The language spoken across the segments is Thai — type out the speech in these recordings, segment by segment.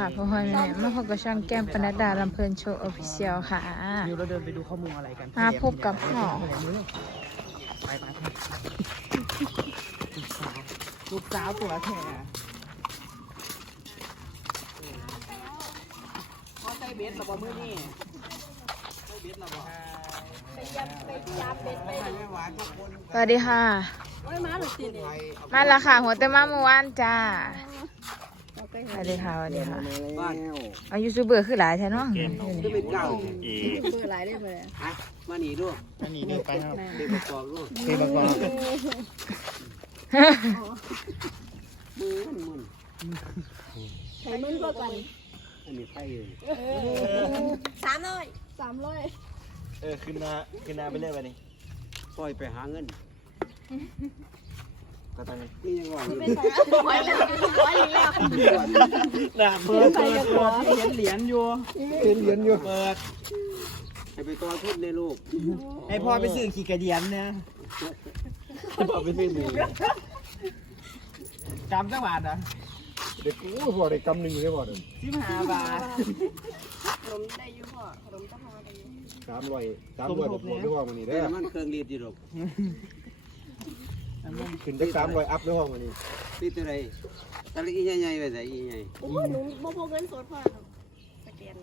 ค่ะพ่อพ่อแม่แม่มาพบกับช่องแก้มปนัดดาลำเพลินโชว์ออฟฟิเชียลค่ะนิวเราเดินไปดูข้อมูลอะไรกันมาพบกับพ่อไปไปไปลูกสาวลูกสาวตัวแท้พอใส่เบสหรอบ่มือนี่ใส่เบสหรอบ่ไม่หวานทุกคนสวัสดีค่ะ มาและค่ะหัวเต็มมาเมื่อวานจ้า สวัสดีค่ะสวัสดีค่ะบ้านอายุซูเบอร์คือหลายแท้เนาะจะเป็นเก่าอีฮะมาหนีด้วยอันนี้เดินไปครับเด็กประกอบด้วยเทปกรณ์มือมันมึนใช้มือก่อนอันนี้ไข่อยู่สามร้อยสามร้อยเออขึ้นมาขึ้นมาไปเรื่อยไปนี่ปล่อยไปหาเงิน ก็ตอนนี้นี่ยังว่าอยู่ร้อยแล้วร้อยแล้วหนาเปิดเปิดเปิดเห็นเหรียญอยู่เห็นเหรียญอยู่เปิดให้ไปต่อทุนในลูกให้พ่อไปซื้อขี่กระเดียนนะให้พ่อไปซื้อหมูกำจังหวัดอะเด็กกูพ่อได้กำหนึ่งเลยพ่อเด้อสิบห้าบาทขนมได้ยู่พ่อขนมต้องมาได้ยู่สามร้อยสามร้อยบวกด้วยพ่อมันนี่แต่ได้มันเครื่องรีดอยู่หรอก ขึ้นได้สามร้อยอัพด้วยพ่อมันนี่รีดตัวใดตะลิอีใหญ่ๆไปไหนอีใหญ่โอ้ยหนูโมโพเงินสดพ่อสแกน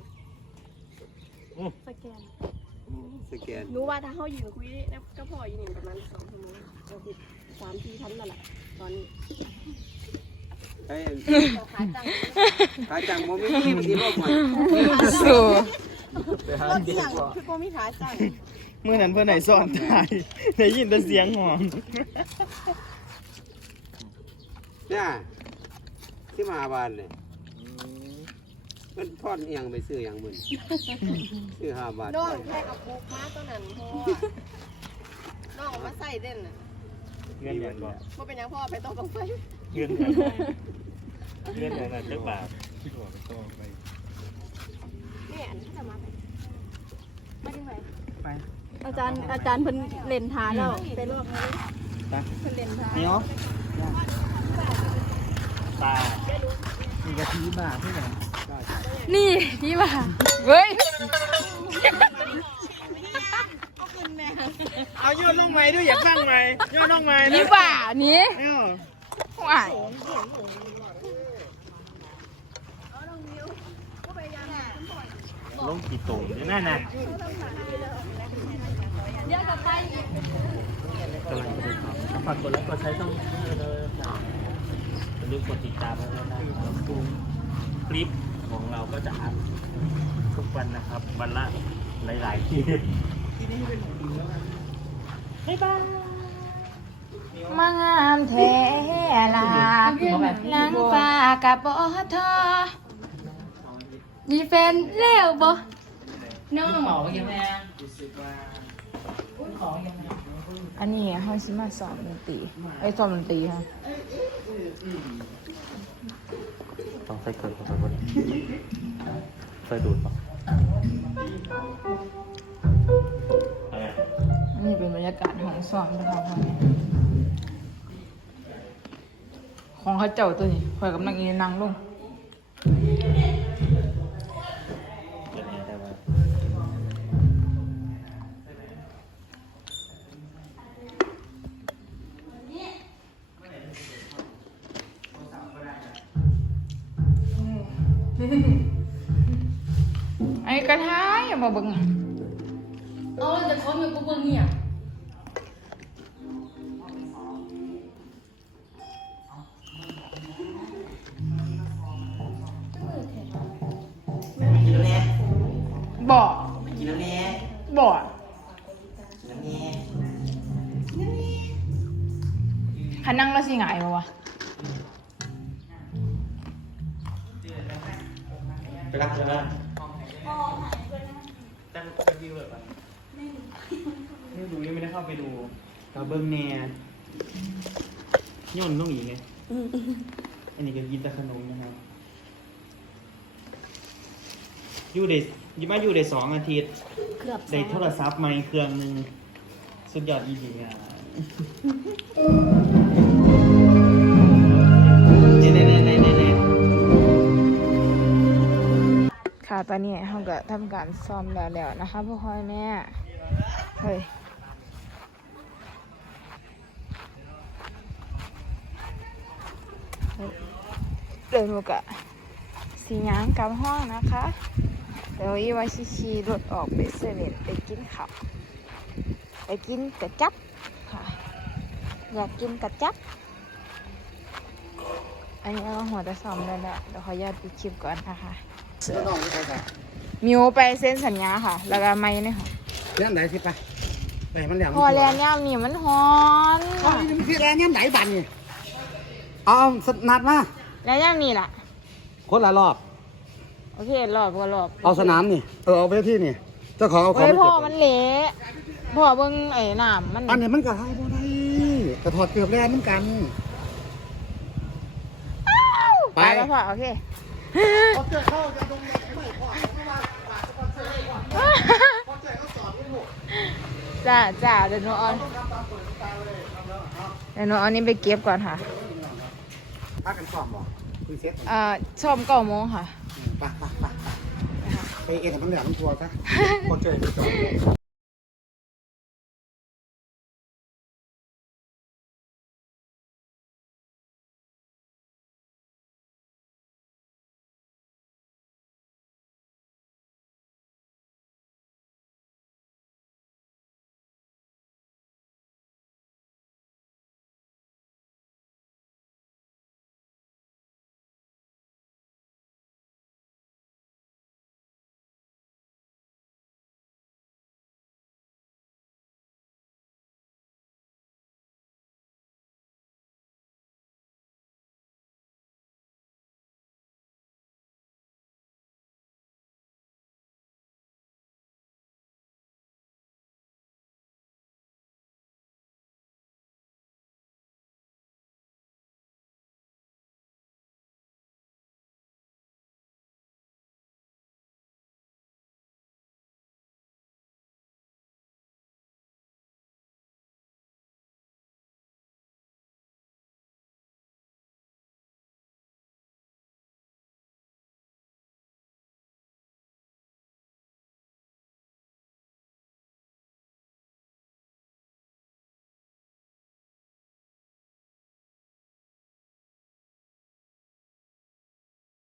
สแกนสแกนหนูว่าถ้าเขายืนคุยแล้วก็พ่ออยู่นี่ประมาณสองชั่วโมงเราติดสามสี่พันนั่นแหละตอนนี้ไอ้เราขายจังขาจังโมมีมันที่โลกมันสู่รถเสี่ยงคือโมมีขาจังเมื่อนั้นเพื่อนไหนซ่อนตายได้ยินแต่เสียงหอมเนี่ยสิบห้าบาทเนี่ยมันทอดเอียงไปซื้ออย่างมึนซื้อห้าบาทน้องแค่กับปุ๊กมาตัวนั้นพ่อน้องมาใส่เด่นน่ะเงินเดือนบ่ว่าเป็นยังพ่อไปต้องต้องไปเงินเดือนเงินเดือนจักบาทนี่อันนี้จะมาไปมาถึงไหน ไป อาจารย์อาจารย์เพิ่นเล่นทานแล้วไปรอบนี้ไปเพิ่นเล่นทานเหนียวตามีกะทิบาทที่ไหนนี่พี่บ่าเว้ยเอาโยนลงไม้ด้วยอย่าตั้งไม้โยนลงไม้พี่บ่านี่เอ้าว้าย ลงกี่ตุ่มนี่นั่นน่ะเยอะกับไปกำลังจะไปทำฝากกดไลค์กดแชร์ต้องเลยนะอย่าลืมกดติดตามด้วนะครับคลิปของเราก็จะอัพทุกวันนะครับ วันละหลายๆคลิปมางามแท้ลานางฟ้ากับบ่ทอ มีแฟนแล้วบ่น้องเป่ายังไงอันนี้เขาสิมาสอนดนตรีไอ้ยสอนดนตรีค่ะต้องใส่เกินก่อนใส่ดูดป่ะอะไรอันนี้เป็นบรรยากาศของสอนนะคะพ่อแม่ของเขาเจ้าตัวนี้คอยกับนางอีนางลง ไอ้กระทายอย่ามาเบิ่งอะเอาจะพร้อมอยู่กูเบิ่งเนี่ยกินแล้วแน่บ่กินแล้วแน่บ่กินแล้วแน่คันนั่งแล้วสิหงายบ่วะ รับเลยนะตั้งตั้งวิวเลยป่ะไม่ดูยังไม่ได้เข้าไปดูกระเบื้องแน่ย่นต้องอีกไงอันนี้ก็ยินตะขนมนะครับอยู่ได้อยี่มาอยู่ได้สองอาทิตย์เกือบได้โทรศัพท์ใหม่เครื่องหนึ่งสุดยอดอีดีอะ ค่ะตอนนี้เราก็ทำการซ้อมแล้วแล้วนะคะพ่อพ่อแม่เฮ้ยเดินมากะสีหยางกลับห้องนะคะเดี๋ยวอีวาชิชีรถออกไปเซเว่นไปกินข้าวไปกินกระจับค่ะ อยากกินกระจับ อันนี้เราหัวจะซ้อมแล้วแหละเดี๋ยวขออนุญาตปิดคลิปก่อนนะคะ น้องนี่ไปจ้ะมิวไปเซ็นสัญญาค่ะ แล้วก็ไม่เนี่ยค่ะเรื่องไหนสิไปไปให้มันเหลี่ยมพอแลนย่ามนี่มันฮอนอ๋อนี่มันคือแรงย่ำไหนบันนี่เอาสนัดมาแล้วย่ามนี่ล่ะ คนละรอบ โอเครอบก็รอบเอาสนามนี่เออเอาไปที่นี่เจ้าของเอาของเฮ้ยไปพ่อเก็บมันเละพ่อเบิ่งไอ้น้ำมันอันนี้มันก็ให้บ่ได้กระถอดเกือบแรงเหมือนกัน ไป แล้วพ่อโอเคเขาเจอเข้าจะตรงไหนไม่พอเพราะว่าฝากสปอนเซอร์ไว้ก่อนเขาเจอเขาสอนให้ลูกจ้าจ้าเดี๋ยวหนูเอาเดี๋ยวหนูเอานี่ไปเก็บก่อนค่ะพักกันสอบบ่คุยเซ็ตเอ่อชมเก้าโมงค่ะ ไปไปไปไปเอ็นกับมันเหลี่ยมมันทัวร์ซะเขาเจอไปจอด